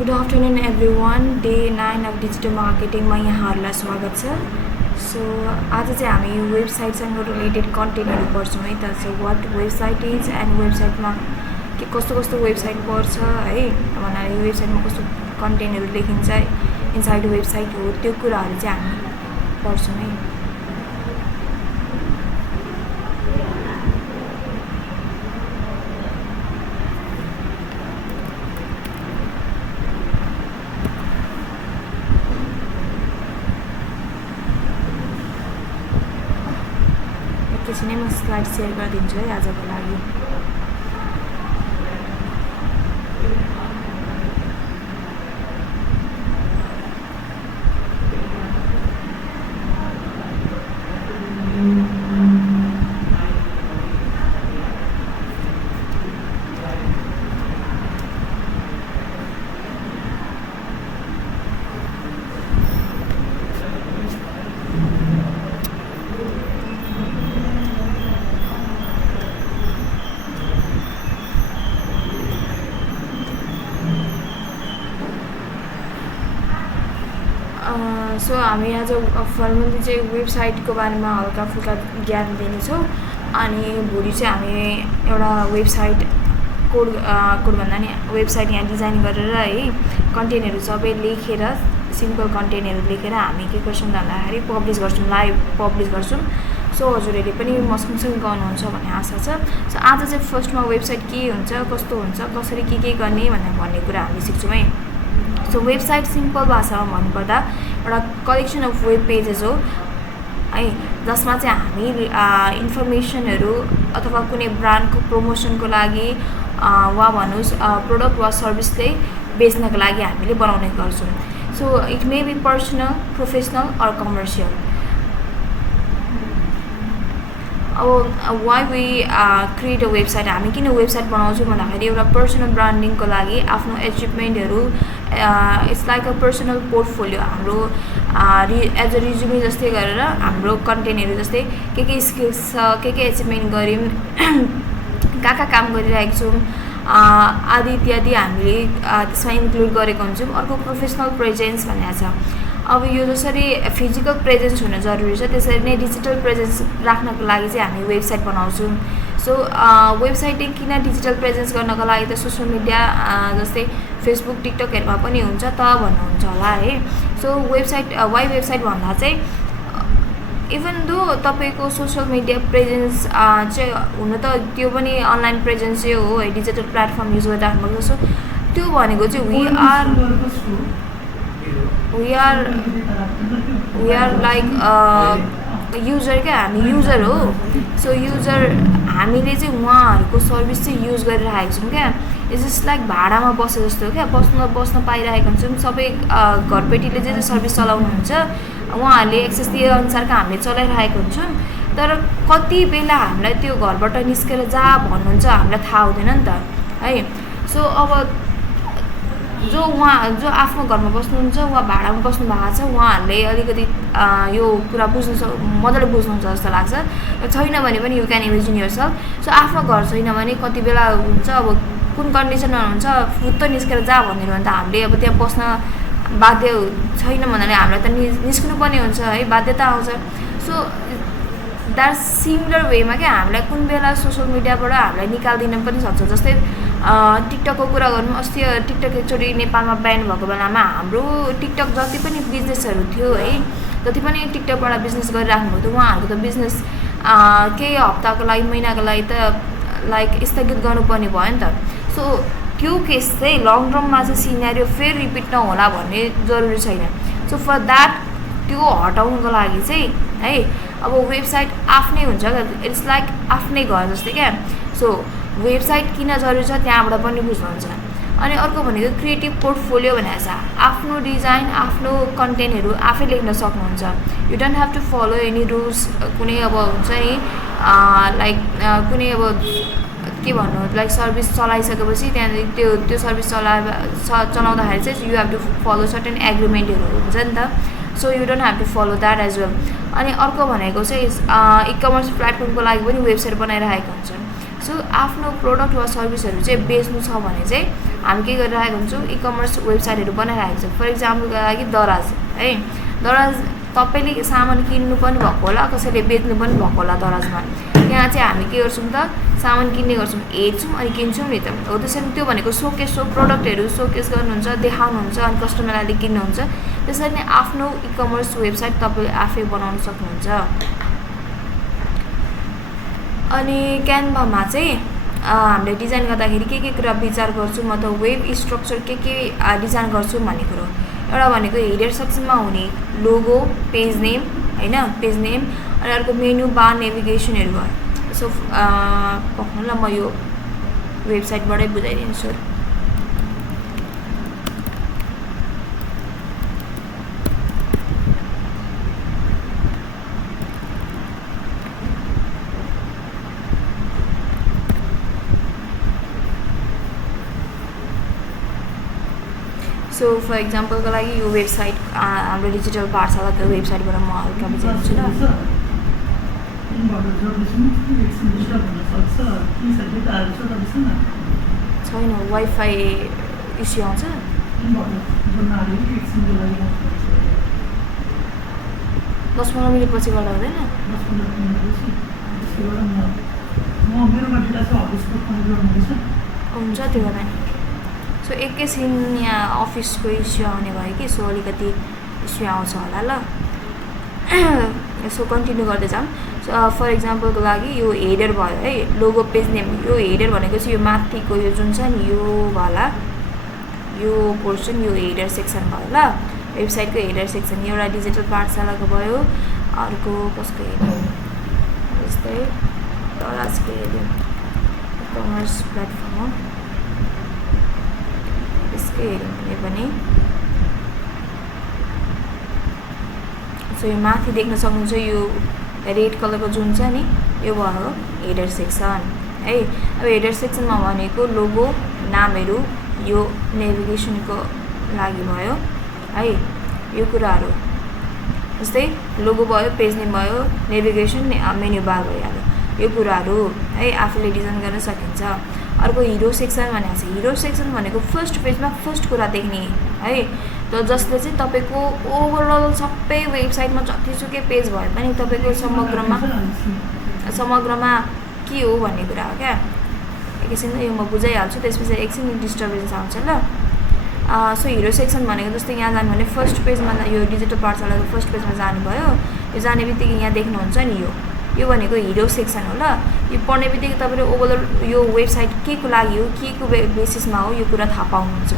Good afternoon everyone. Day-9 of digital marketing मा यहाँहरुलाई स्वागत छ. So आज चाहिँ हामी वेबसाइटसँग रिलेटेड कन्टेन्टहरु पढ्छौं है त. So what website is and वेबसाइटमा के कस्तो वेबसाइट पर्छ है भन्नाले वेबसाइटमा कस्तो कन्टेन्टहरु लेखिन्छ इनसाइड वेबसाइट हो त्यो कुराहरु चाहिँ हामी पढ्छौं है. एकैछिनै म स्लाइड शेयर गरिदिन्छु है आजको लागि. सो हामी आज फर्मली चाहिँ वेबसाइटको बारेमा हल्का फुल्का ज्ञान दिनेछौँ अनि भोलि चाहिँ हामी एउटा वेबसाइट कोड भन्दा नि वेबसाइट यहाँ डिजाइन गरेर है कन्टेन्टहरु सबै लेखेर सिम्पल कन्टेन्टहरु लेखेर हामी के गर्छौं भन्दाखेरि पब्लिश गर्छौं, लाइभ पब्लिश गर्छौं. सो हजुरहरुले पनि मसँगसँगै गर्नुहुन्छ भन्ने आशा छ. सो आज चाहिँ फर्स्टमा वेबसाइट के हुन्छ, कस्तो हुन्छ, कसरी के गर्ने भन्ने कुरा हामी सिक्छौं है. सो वेबसाइट सिम्पल भाषामा भन्नुपर्दा एउटा कलेक्सन अफ वेब पेजेस हो है जसमा चाहिँ हामी इन्फर्मेसनहरु अथवा कुनै ब्रान्डको प्रमोसनको लागि वा भन्नुस् प्रोडक्ट वा सर्भिस चाहिँ बेच्नको लागि हामीले बनाउने गर्छौं. So it may be personal, professional or commercial. अब why we create a website, हामी किन वेबसाइट बनाउँछौँ भन्दाखेरि एउटा पर्सनल ब्रान्डिङको लागि आफ्नो एचिभमेन्टहरु it's like a personal portfolio. हाम्रो एज अ रिज्युमे जस्तै गरेर हाम्रो कन्टेन्टहरु जस्तै के स्किल्स छ, के एचिभमेन्ट गर्यौं, कहाँ काम गरिरहेको छौं आदि इत्यादि हामीले त्यसमा इन्क्लुड गरेको हुन्छौं. अर्को प्रोफेसनल प्रेजेन्स भन्ने छ. अब यो जसरी फिजिकल प्रेजेन्स हुन जरुरी छ त्यसरी नै डिजिटल प्रेजेन्स राख्नको लागि चाहिँ हामी वेबसाइट बनाउँछौं. सो वेबसाइट किन डिजिटल प्रेजेन्स गर्नको लागि त सोशल मिडिया जस्तै फेसबुक, टिकटकहरुमा पनि हुन्छ त भन्नुहुन्छ होला है. सो वेबसाइट वाइ वेबसाइट भन्दा चाहिँ इभन दो तपाईको सोशल मिडिया प्रेजेन्स चाहिँ हुन त त्यो पनि अनलाइन प्रेजेन्स चाहिँ हो है, डिजिटल प्लेटफर्म युज गरिराख्नु भएको. सो त्यो भनेको चाहिँ we are like युजर क्या, हामी युजर हो. सो युजर हामीले चाहिँ उहाँहरुको सर्भिस चाहिँ युज गरिरहेका छौं क्या. इट्स जस्ट लाइक भाडामा बसे जस्तो हो क्या. बस्न पाइरहेका हुन्छौं. सबै घरपेटीले चाहिँ सर्भिस चलाउनुहुन्छ, उहाँहरूले एक्सेस दिए अनुसारको हामीले चलाइरहेका हुन्छौं. तर कति बेला हामीलाई त्यो घरबाट निस्केर जा भन्नुहुन्छ हामीलाई थाहा हुँदैन नि त है. सो अब जो आफ्नो घरमा बस्नुहुन्छ वा भाडामा बस्नु भएको छ उहाँहरूले अलिकति यो कुरा मजाले बुझ्नुहुन्छ जस्तो लाग्छ. छैन भने पनि you can imagine yourself. So आफ्नो घर छैन भने कति बेला हुन्छ अब कुन कन्डिसनमा हुन्छ फुत्त निस्केर जा भनिदिनु भने त हामीले अब त्यहाँ बस्न बाध्य छैन भन्नाले हामीलाई त निस्किनु पर्ने हुन्छ है, बाध्यता आउँछ. सो द्याट सिमिलर वेमा क्या हामीलाई कुन बेला सोशल मिडियाबाट हामीलाई निकाल्दिन पनि सक्छ. जस्तै टिकटकको कुरा गर्नु, अस्ति टिकटक एकचोटि नेपालमा ब्यान भएको बेलामा हाम्रो टिकटक जति पनि बिजनेसहरु थियो है, जति पनि टिकटकबाट बिजनेस गरिराख्नु भएको थियो उहाँहरुको त बिजनेस केही हप्ताको लागि महिनाको लागि त लाइक स्थगित गर्नुपर्ने भयो नि त. सो त्यो केस चाहिँ लङ टर्ममा चाहिँ सिनेरियो फेरि रिपिट नहोला भन्ने जरुरी छैन. सो फर द्याट त्यो हटाउनको लागि चाहिँ है अब वेबसाइट आफ्नै हुन्छ, इट्स लाइक आफ्नै घर जस्तै क्या. सो वेबसाइट किन जरुरी छ त्यहाँबाट पनि बुझ्नुहुन्छ. अनि अर्को भनेको क्रिएटिभ पोर्टफोलियो भनेको छ. आफ्नो डिजाइन, आफ्नो कन्टेन्टहरु आफै लेख्न सक्नुहुन्छ. You don't have to follow any rules. कुनै अब हुन्छ नि लाइक कुनै अब के भन्नु लाइक सर्भिस चलाइसकेपछि त्यहाँदेखि त्यो सर्भिस चलाउँदाखेरि चाहिँ you have to follow certain एग्रिमेन्टहरु हुन्छ नि त. So you don't have to follow that as well. अनि अर्को भनेको चाहिँ ई-कमर्स प्लेटफर्मको लागि पनि वेबसाइट बनाइरहेका हुन्छन्. सो आफ्नो प्रोडक्ट वा सर्भिसहरु चाहिँ बेच्नु छ भने चाहिँ हामी के गरिरहेको हुन्छौँ ई-कमर्स वेबसाइटहरू बनाइरहेको छ। फर इक्जाम्पलको लागि दराज है, दराज तपाईँले सामान किन्नु पनि भएको होला, कसैले बेच्नु पनि भएको होला दराजमा। यहाँ चाहिँ हामी के गर्छौँ त सामान किन्ने गर्छौँ, हेर्छौँ अनि किन्छौँ नि त हो। त्यसरी त्यो भनेको सोकेस हो, प्रोडक्टहरू सोकेस गर्नुहुन्छ, देखाउनुहुन्छ अनि कस्टमरले किन्नुहुन्छ। त्यसरी नै आफ्नो ई-कमर्स वेबसाइट तपाईँले आफै बनाउन सक्नुहुन्छ। अनि क्यानभामा चाहिँ हामीले डिजाइन गर्दाखेरि के कुरा विचार गर्छौँ, म त वेब स्ट्रक्चर के डिजाइन गर्छु भन्ने कुरो। एउटा भनेको हेडर सेक्सनमा हुने लोगो, पेज नेम हैन, पेज नेम, अनि अर्को मेन्यु बार नेभिगेसनहरू भयो। सो पक्नु ल म यो वेबसाइटबाटै बुझाइदिन्छु। सो फर इक्जाम्पलको लागि यो वेबसाइट हाम्रो डिजिटल पाठशालाको वेबसाइटबाट म हल्का बुझाइदिन्छु ल। छैन, वाइफाई इस्यु आउँछ। 10-15 मिनट पछि गर्दा हुँदैन? हुन्छ त्यो गर्दा नि। सो एकैछिन यहाँ अफिसको इस्यु आउने भयो कि, सो अलिकति इस्यु आउँछ होला ल। सो कन्टिन्यू गर्दै जाऊँ। सो फर इक्जाम्पलको लागि यो हेडर भयो है, लोगो, पेज नेम। यो हेडर भनेको चाहिँ यो माथिको यो जुन छ नि यो वाला यो पोर्सन, यो हेडर सेक्सन भयो ल, वेबसाइटको हेडर सेक्सन। एउटा डिजिटल पाठशालाको भयो, अर्को कसको हेडर जस्तै दराजको हेडर, कमर्स प्लेटफर्म हो यसकै हेरौँ भने पनि। सो यो माथि देख्न सक्नुहुन्छ यो रेड कलरको जुन छ नि यो भयो हेडर सेक्सन है। अब हेडर सेक्सनमा भनेको लोगो, नामहरू, यो नेभिगेसनको लागि भयो है, यो कुराहरू जस्तै लोगो भयो, पेज नेम भयो, नेभिगेसन, मेन्यु बार भइहाल्यो, यो कुराहरू है आफूले डिजाइन गर्न सकिन्छ। अर्को हिरो सेक्सन भनेको छ। हिरो सेक्सन भनेको फर्स्ट पेजमा फर्स्ट कुरा देख्ने है, त जसले चाहिँ तपाईँको ओभरअल सबै वेबसाइटमा जतिसुकै पेज भए पनि तपाईँको समग्रमा के हो भन्ने कुरा हो क्या। एकैछिन यो म बुझाइहाल्छु, त्यसपछि एकछिन डिस्टर्बेन्स आउँछ ल। सो हिरो सेक्सन भनेको जस्तै यहाँ जानु भने फर्स्ट पेजमा, यो डिजिटल पाठशालाको फर्स्ट पेजमा जानुभयो, यो जाने बित्तिकै यहाँ देख्नुहुन्छ नि यो भनेको हिरो सेक्सन हो ल। यो पढ्ने बित्तिकै तपाईँले ओभरअल यो वेबसाइट के को लागि हो, के को बेसिसमा हो, यो कुरा थाहा पाउनुहुन्छ।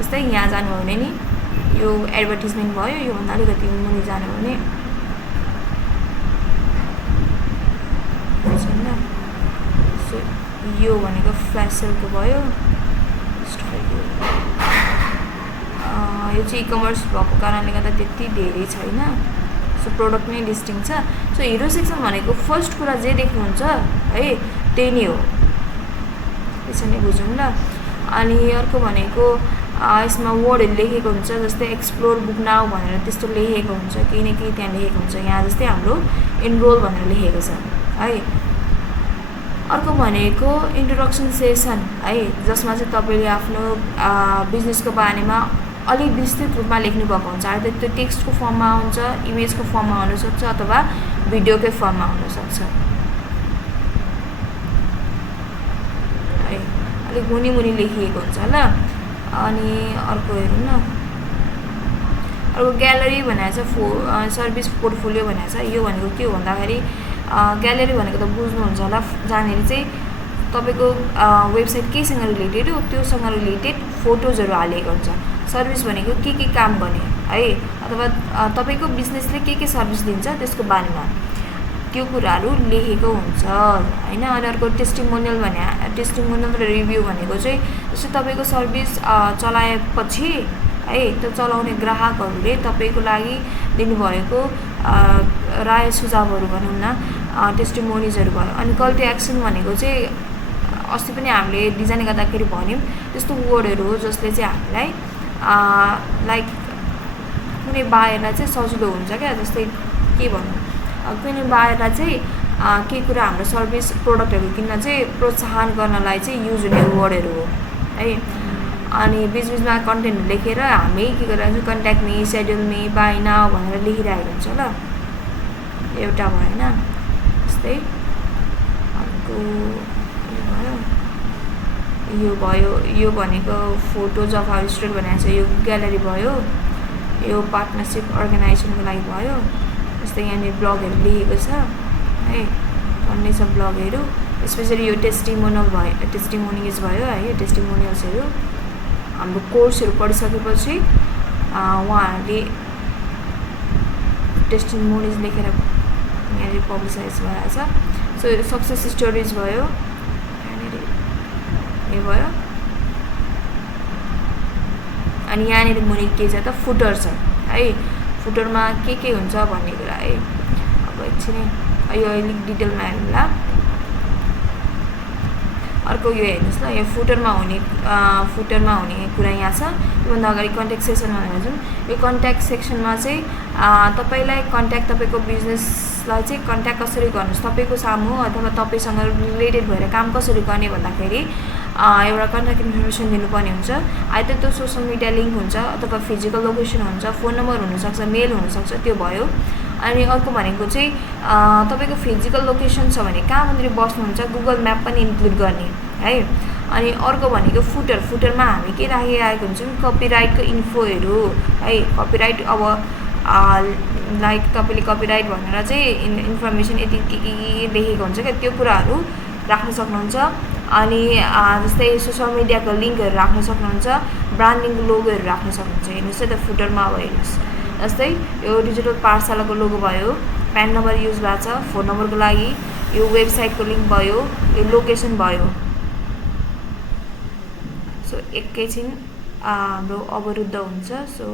जस्तै यहाँ जानुभयो भने नि यो एडभर्टिजमेन्ट भयो, योभन्दा अलिकति मुनि जानु भने सो यो भनेको फ्ल्यास सेलको भयो। यो चाहिँ ई-कमर्स भएको कारणले गर्दा त्यति धेरै छैन, सो प्रोडक्ट नै लिस्टिङ छ। सो हिरो सेक्सन भनेको फर्स्ट कुरा जे देख्नुहुन्छ है त्यही नै हो, त्यसरी नै बुझौँ ल। अनि अर्को भनेको यसमा वर्डहरू लेखेको हुन्छ, जस्तै एक्सप्लोर बुक नाउ भनेर त्यस्तो लेखेको हुन्छ, केही न केही त्यहाँ लेखेको हुन्छ। यहाँ जस्तै हाम्रो इनरोल भनेर लेखेको छ है। अर्को भनेको इन्ट्रोडक्सन सेसन है, जसमा चाहिँ तपाईँले आफ्नो बिजनेसको बारेमा अलिक विस्तृत रूपमा लेख्नु भएको हुन्छ। अर्थात् त्यो टेक्स्टको फर्ममा हुन्छ, इमेजको फर्ममा हुनसक्छ, अथवा भिडियोकै फर्ममा हुनसक्छ है, अलिक मुनि लेखिएको हुन्छ ल। अनि अर्को हेरौँ न, अर्को ग्यालरी भनेको छ, सर्भिस पोर्टफोलियो भनेको छ। यो भनेको के हो भन्दाखेरि ग्यालरी भनेको त बुझ्नुहुन्छ होला, जहाँनिर चाहिँ तपाईँको वेबसाइट केसँग रिलेटेड हो त्योसँग रिलेटेड फोटोजहरू हालिएको हुन्छ। सर्भिस भनेको के काम गर्ने है, अथवा तपाईँको बिजनेसले के सर्भिस दिन्छ त्यसको बारेमा त्यो कुराहरू लेखेको हुन्छ हैन। अनि अर्को टेस्टिमोनियल टेस्टिमोनियल र रिभ्यू भनेको चाहिँ जस्तै तपाईँको सर्भिस चलाएपछि है त्यो चलाउने ग्राहकहरूले तपाईँको लागि दिनुभएको राय सुझावहरू भनौँ न, टेस्टिमोनिजहरू भयो। अनि कल टु एक्सन भनेको चाहिँ अस्ति पनि हामीले डिजाइन गर्दाखेरि भन्यौँ, त्यस्तो वर्डहरू हो जसले चाहिँ हामीलाई लाइक कुनै बायरलाई चाहिँ सजिलो हुन्छ क्या। जस्तै के भनौँ, कुनै बायरलाई चाहिँ केही कुरा हाम्रो सर्भिस प्रोडक्टहरू किन्न चाहिँ प्रोत्साहन गर्नलाई चाहिँ युज हुने वर्डहरू हो है। अनि बिचबिचमा कन्टेन्ट लेखेर हामी के गरिरहेको हुन्छ contact me, schedule me, by now भनेर लेखिरहेको हुन्छ ल। एउटा भएन यस्तै अर्को यो भयो, यो भनेको फोटोज अफ आवर स्टुडेन्ट भनेको छ, यो ग्यालरी भयो, यो पार्टनरसिप अर्गनाइजेसनको लागि भयो। जस्तै यहाँनिर ब्लगहरू लेखेको छ है, अन्य छ ब्लगहरू, स्पेसली यो टेस्टिमोनियल भयो, टेस्टिमोनियल्स भयो है, यो टेस्टिमोनियल्सहरू हाम्रो कोर्सहरू पढिसकेपछि उहाँहरूले टेस्टिमोनियल्स लेखेर यहाँनिर पब्लिसाइज भइरहेछ। सो सक्सेस स्टोरिज भयो, यहाँनिर यो भयो। अनि यहाँनिर मुनि के छ त फुटर छ है, फुटरमा के हुन्छ भन्ने कुरा है। अब एकछिन यो अलिक डिटेलमा हेर्नुला। अर्को यो हेर्नुहोस् ल, यो फुटरमा हुने कुरा यहाँ छ। त्योभन्दा अगाडि कन्ट्याक्ट सेक्सनमा भनेर जाउँ। यो कन्ट्याक्ट सेक्सनमा चाहिँ तपाईँलाई तपाईँको बिजनेसलाई चाहिँ कन्ट्याक्ट कसरी गर्नुहोस्, तपाईँको सामु अथवा तपाईँसँग रिलेटेड भएर काम कसरी गर्ने भन्दाखेरि एउटा कन्ट्याक्ट इन्फर्मेसन दिनुपर्ने हुन्छ। आइदर त्यो सोसियल मिडिया लिङ्क हुन्छ अथवा फिजिकल लोकेसन हुन्छ, फोन नम्बर हुनसक्छ, मेल हुनसक्छ, त्यो भयो। अनि अर्को भनेको चाहिँ तपाईँको फिजिकल लोकेसन छ भने कहाँनिर बस्नुहुन्छ गुगल म्याप पनि इन्क्लुड गर्ने है। अनि अर्को भनेको फुटरमा हामी के राखिरहेको हुन्छौँ कपिराइटको इन्फोहरू है। कपिराइट अब लाइक तपाईँले कपिराइट भनेर चाहिँ इन्फर्मेसन यति के लेखेको हुन्छ क्या, त्यो कुराहरू राख्न सक्नुहुन्छ। अनि जस्तै सोसियल मिडियाको लिङ्कहरू राख्न सक्नुहुन्छ, ब्रान्डिङको लोगोहरू राख्न सक्नुहुन्छ। हेर्नुहोस् है त फुटरमा अब हेर्नुहोस्, जस्तै यो डिजिटल पाठशालाको लोगो भयो, प्यान नम्बर युज भएको छ फोन नम्बरको लागि, यो वेबसाइटको लिङ्क भयो, यो लोकेसन भयो। सो एकैछिन हाम्रो अवरुद्ध हुन्छ। सो